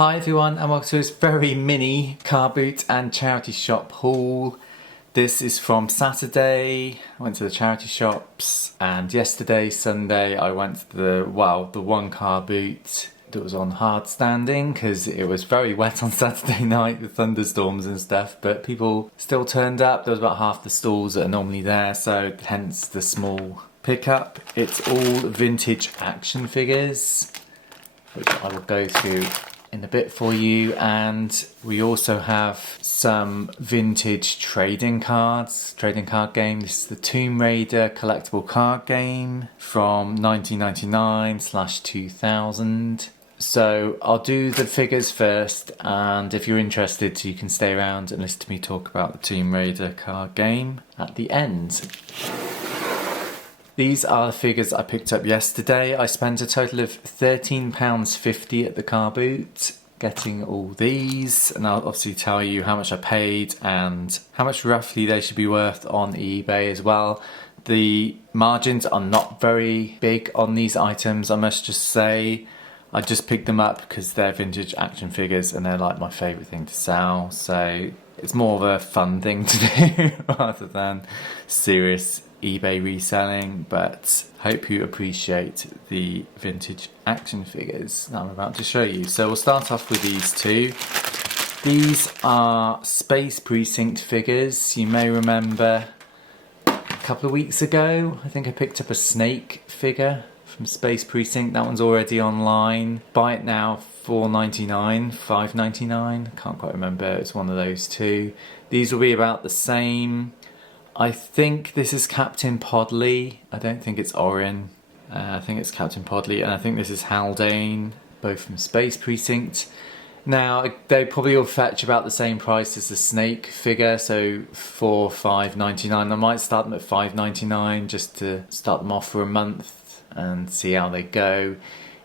Hi everyone and welcome to this very mini car boot and charity shop haul. This is from Saturday. I went to the charity shops, and yesterday, Sunday, I went to the one car boot that was on hard standing because it was very wet on Saturday night with thunderstorms and stuff, but people still turned up. There was about half the stalls that are normally there, so hence the small pickup. It's all vintage action figures, which I will go through in a bit for you, and we also have some vintage trading card game. This is the Tomb Raider Collectible Card Game from 1999/2000. So I'll do the figures first, and if you're interested you can stay around and listen to me talk about the Tomb Raider card game at the end. These are the figures I picked up yesterday. I spent a total of £13.50 at the car boot getting all these, and I'll obviously tell you how much I paid and how much roughly they should be worth on eBay as well. The margins are not very big on these items, I must just say. I just picked them up because they're vintage action figures and they're like my favourite thing to sell, so it's more of a fun thing to do rather than serious eBay reselling. But hope you appreciate the vintage action figures that I'm about to show you. So we'll start off with these two. These are Space Precinct figures. You may remember a couple of weeks ago I think I picked up a snake figure from Space Precinct. That one's already online. Buy it now, $4.99, $5.99, I can't quite remember. It's one of those two. These will be about the same. I think this is Captain Podley. I don't think it's Orin. I think it's Captain Podley, and I think this is Haldane, both from Space Precinct. Now, they probably all fetch about the same price as the snake figure, so $5.99. I might start them at $5.99 just to start them off for a month and see how they go.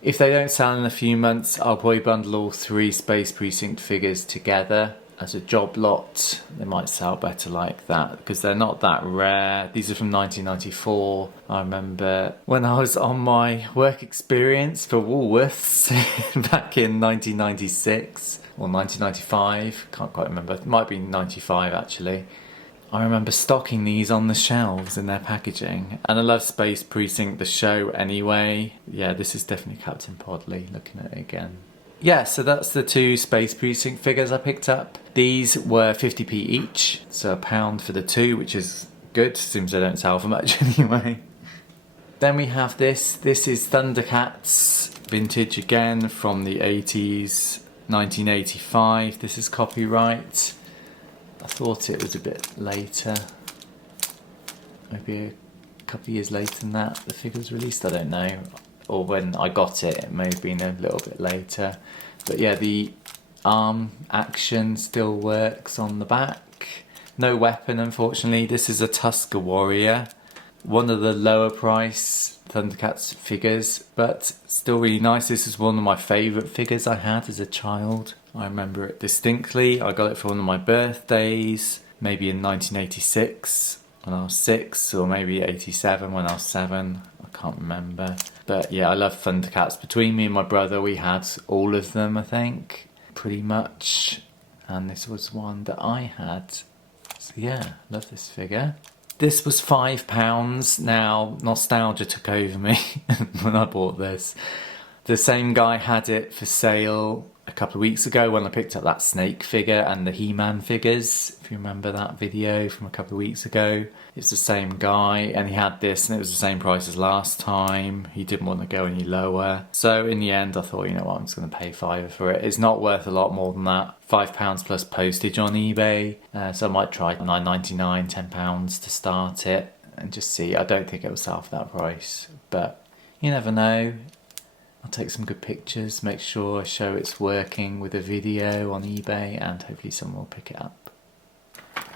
If they don't sell in a few months, I'll probably bundle all three Space Precinct figures together as a job lot. They might sell better like that because they're not that rare. These are from 1994. I remember when I was on my work experience for Woolworths back in 1996 or 1995, can't quite remember. It might be 95 actually. I remember stocking these on the shelves in their packaging, and I love Space Precinct, the show anyway. Yeah, this is definitely Captain Podley, looking at it again. Yeah, so that's the two Space Precinct figures I picked up. These were 50p each, so £1 for the two, which is good, seems they don't sell for much anyway. Then we have this is Thundercats, vintage again, from the 80s, 1985. This is copyright. I thought it was a bit later, maybe a couple of years later than that the figure was released, I don't know. Or when I got it, it may have been a little bit later. But yeah, the arm action still works on the back. No weapon, unfortunately. This is a Tusker Warrior, one of the lower price Thundercats figures, but still really nice. This is one of my favourite figures I had as a child. I remember it distinctly. I got it for one of my birthdays, maybe in 1986 when I was 6, or maybe 87 when I was 7. I can't remember. But yeah, I love Thundercats. Between me and my brother, we had all of them, I think, pretty much. And this was one that I had. So yeah, love this figure. This was £5. Now, nostalgia took over me when I bought this. The same guy had it for sale a couple of weeks ago when I picked up that snake figure and the He-Man figures, if you remember that video from a couple of weeks ago. It's the same guy, and he had this and it was the same price as last time. He didn't want to go any lower, so in the end I thought, you know what, I'm just going to pay £5 for it. It's not worth a lot more than that. £5 plus postage on eBay, so I might try $9.99, £10 to start it and just see. I don't think it will sell for that price, but you never know. I'll take some good pictures, make sure I show it's working with a video on eBay, and hopefully someone will pick it up.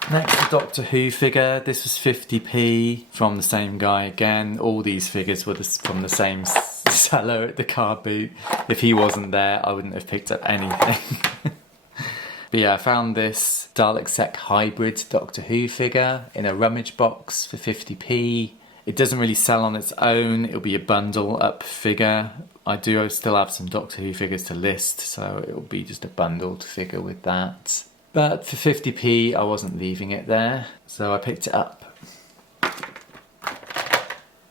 Next, the Doctor Who figure. This was 50p from the same guy again. All these figures were from the same seller at the car boot. If he wasn't there, I wouldn't have picked up anything. But yeah, I found this Dalek Sec hybrid Doctor Who figure in a rummage box for 50p. It doesn't really sell on its own. It'll be a bundle up figure. I do still have some Doctor Who figures to list, so it'll be just a bundled figure with that. But for 50p, I wasn't leaving it there, so I picked it up.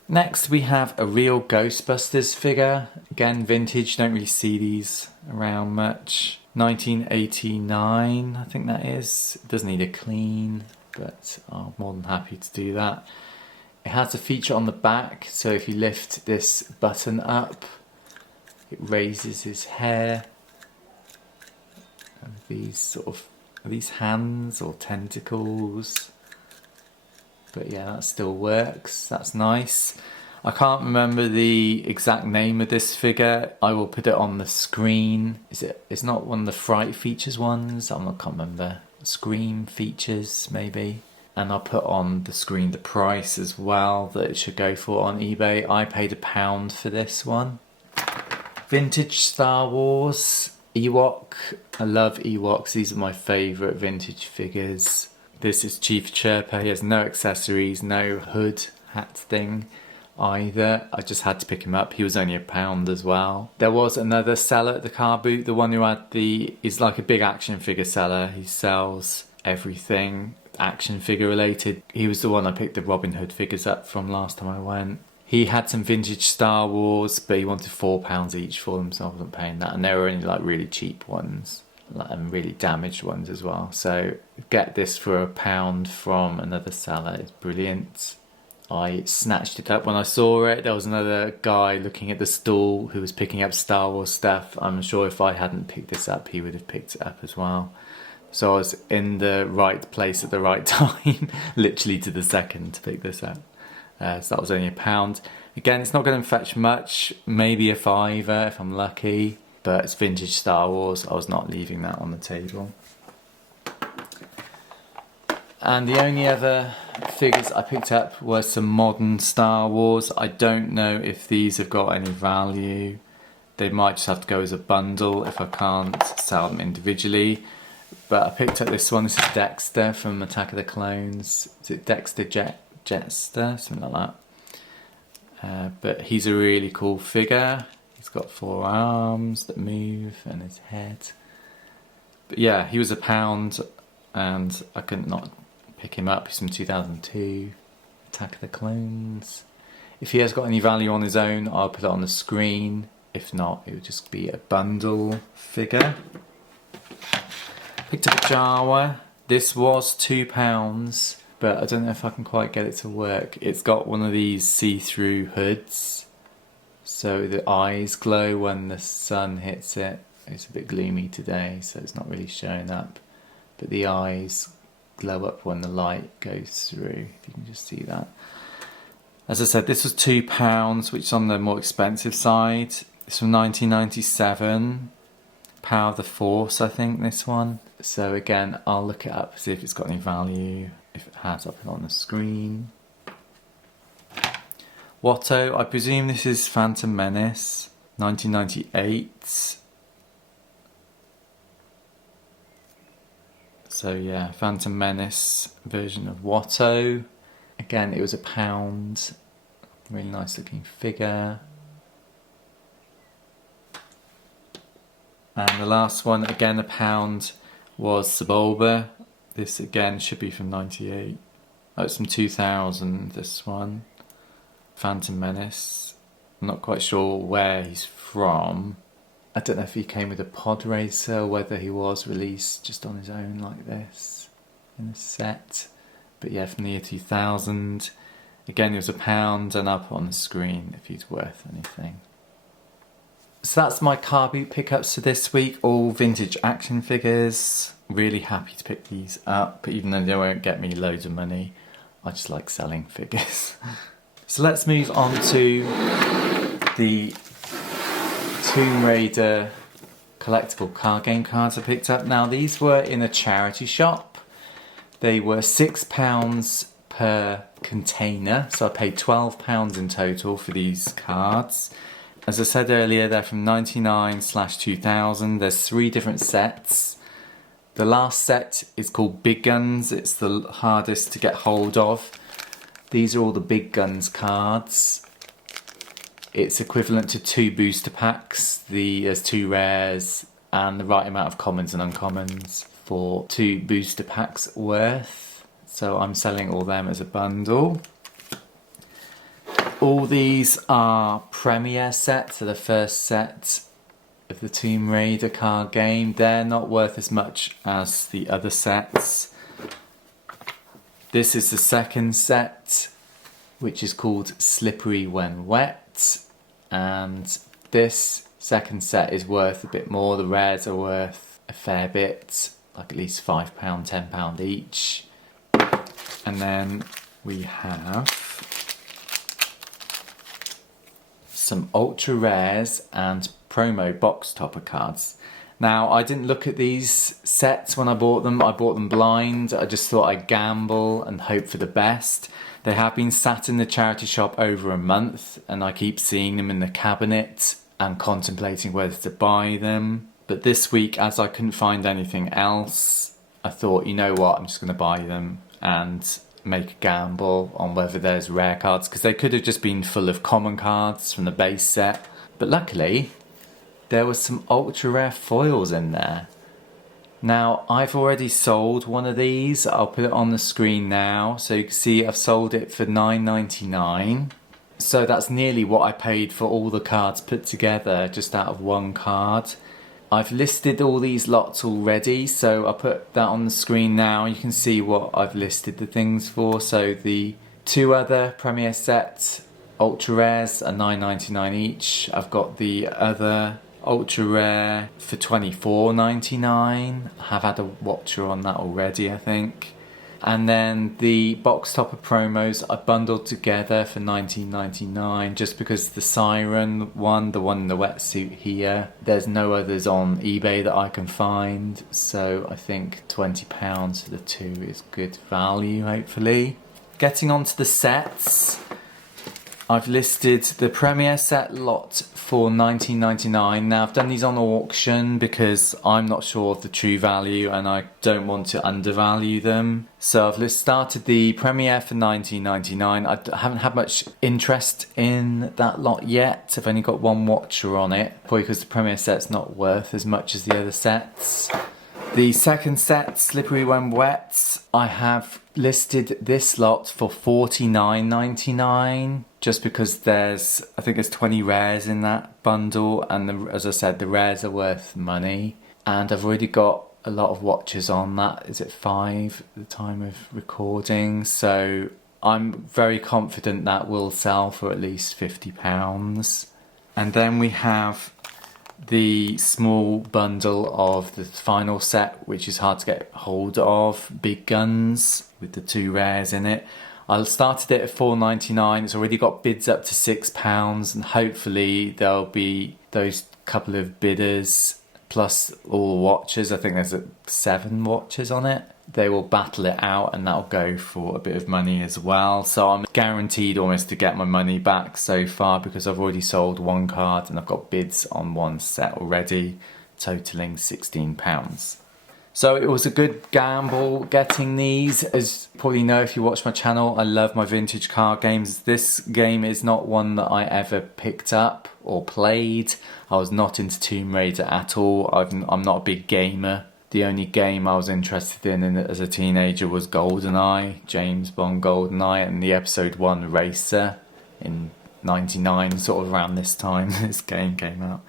Next, we have a Real Ghostbusters figure. Again, vintage, don't really see these around much. 1989, I think that is. It does need a clean, but I'm more than happy to do that. It has a feature on the back, so if you lift this button up, it raises his hair. And these sort of, are these hands or tentacles? But yeah, that still works, that's nice. I can't remember the exact name of this figure. I will put it on the screen. It's not one of the Fright Features ones, I can't remember. Scream Features, maybe. And I'll put on the screen the price as well that it should go for on eBay. I paid £1 for this one. Vintage Star Wars Ewok. I love Ewoks. These are my favourite vintage figures. This is Chief Chirper. He has no accessories, no hood hat thing either. I just had to pick him up. He was only £1 as well. There was another seller at the car boot. The one who had is like a big action figure seller. He sells everything action figure related. He was the one I picked the Robin Hood figures up from last time I went. He had some vintage Star Wars, but he wanted £4 each for them, so I wasn't paying that. And they were only like really cheap ones, and really damaged ones as well. So get this for £1 from another seller. It's brilliant. I snatched it up when I saw it. There was another guy looking at the stall who was picking up Star Wars stuff. I'm sure if I hadn't picked this up, he would have picked it up as well. So I was in the right place at the right time, literally to the second to pick this up. So that was only £1. Again, it's not going to fetch much, maybe a £5 if I'm lucky, but it's vintage Star Wars. I was not leaving that on the table. And the only other figures I picked up were some modern Star Wars. I don't know if these have got any value. They might just have to go as a bundle if I can't sell them individually. But I picked up this one. This is Dexter from Attack of the Clones. Is it Dexter Jetster? Something like that. But he's a really cool figure. He's got 4 arms that move and his head. But yeah, he was £1 and I couldn't not pick him up. He's from 2002. Attack of the Clones. If he has got any value on his own, I'll put it on the screen. If not, it would just be a bundle figure. Picked up a Jawa. This was £2, but I don't know if I can quite get it to work. It's got one of these see-through hoods, so the eyes glow when the sun hits it. It's a bit gloomy today, so it's not really showing up, but the eyes glow up when the light goes through, if you can just see that. As I said, this was £2, which is on the more expensive side. It's from 1997. Power of the Force, I think, this one. So again, I'll look it up, see if it's got any value. If it has, I'll put it on the screen. Watto, I presume this is Phantom Menace, 1998. So yeah, Phantom Menace version of Watto. Again, it was £1. Really nice looking figure. And the last one, again £1, was Sebulba. This again should be from 98. Oh, it's from 2000, this one. Phantom Menace. I'm not quite sure where he's from. I don't know if he came with a pod racer, whether he was released just on his own like this in a set. But yeah, from the year 2000. Again, it was £1 and I'll put on the screen if he's worth anything. So that's my car boot pickups for this week, all vintage action figures. Really happy to pick these up, even though they won't get me loads of money. I just like selling figures. So let's move on to the Tomb Raider collectible card game cards I picked up. Now these were in a charity shop. They were £6 per container, so I paid £12 in total for these cards. As I said earlier, they're from 99/2000. There's 3 different sets. The last set is called Big Guns. It's the hardest to get hold of. These are all the big guns cards. It's equivalent to 2 booster packs. There's 2 rares and the right amount of commons and uncommons for 2 booster packs worth. So I'm selling all them as a bundle. All these are premiere sets, so the first set of the Tomb Raider card game. They're not worth as much as the other sets. This is the second set, which is called Slippery When Wet, and this second set is worth a bit more. The rares are worth a fair bit, like at least £5, £10 each. And then we have some ultra rares and promo box topper cards. Now, I didn't look at these sets when I bought them. I bought them blind. I just thought I'd gamble and hope for the best. They have been sat in the charity shop over a month, and I keep seeing them in the cabinet and contemplating whether to buy them. But this week, as I couldn't find anything else, I thought, you know what, I'm just going to buy them and make a gamble on whether there's rare cards, because they could have just been full of common cards from the base set. But luckily, there was some ultra rare foils in there. Now, I've already sold one of these. I'll put it on the screen now. So you can see I've sold it for £9.99. So that's nearly what I paid for all the cards put together, just out of one card. I've listed all these lots already, so I'll put that on the screen now. You can see what I've listed the things for. So the 2 other premiere sets, ultra rares, are £9.99 each. I've got the other ultra rare for £24.99. I have had a watcher on that already, I think. And then the box topper promos I bundled together for £19.99, just because the Siren one, the one in the wetsuit here, there's no others on eBay that I can find, so I think £20 for the 2 is good value, hopefully. Getting on to the sets, I've listed the premiere set lot for £19.99. Now, I've done these on auction because I'm not sure of the true value and I don't want to undervalue them. So I've started the premiere for £19.99. I haven't had much interest in that lot yet. I've only got one watcher on it, probably because the premiere set's not worth as much as the other sets. The second set, Slippery When Wet, I have listed this lot for £49.99, just because I think there's 20 rares in that bundle, and as I said, the rares are worth money. And I've already got a lot of watchers on that. Is it 5 at the time of recording? So I'm very confident that will sell for at least £50. And then we have the small bundle of the final set, which is hard to get hold of, Big Guns, with the 2 rares in it. I started it at £4.99. It's already got bids up to £6, and hopefully there'll be those couple of bidders plus all the watchers. I think there's 7 watchers on it. They will battle it out, and that'll go for a bit of money as well. So I'm guaranteed almost to get my money back so far, because I've already sold 1 card and I've got bids on 1 set already, totaling £16. So it was a good gamble getting these. As you probably know if you watch my channel, I love my vintage card games. This game is not one that I ever picked up or played. I was not into Tomb Raider at all. I'm not a big gamer. The only game I was interested in as a teenager was GoldenEye, James Bond GoldenEye, and the episode 1 Racer in '99, sort of around this time this game came out.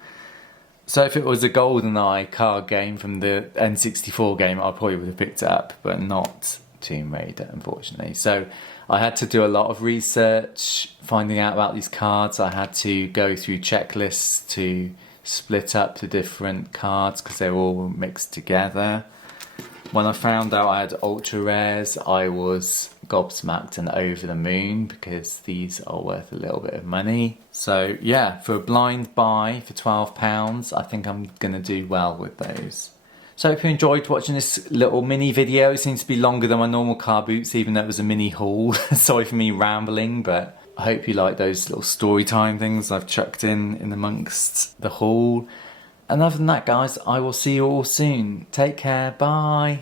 So if it was a GoldenEye card game from the N64 game, I probably would have picked it up, but not Tomb Raider, unfortunately. So I had to do a lot of research finding out about these cards. I had to go through checklists to split up the different cards because they're all mixed together. When I found out I had ultra rares, I was gobsmacked and over the moon, because these are worth a little bit of money. So yeah, for a blind buy for £12, I think I'm going to do well with those. So I hope you enjoyed watching this little mini video. It seems to be longer than my normal car boots, even though it was a mini haul. Sorry for me rambling, but I hope you like those little story time things I've chucked in amongst the haul. And other than that, guys, I will see you all soon. Take care, bye.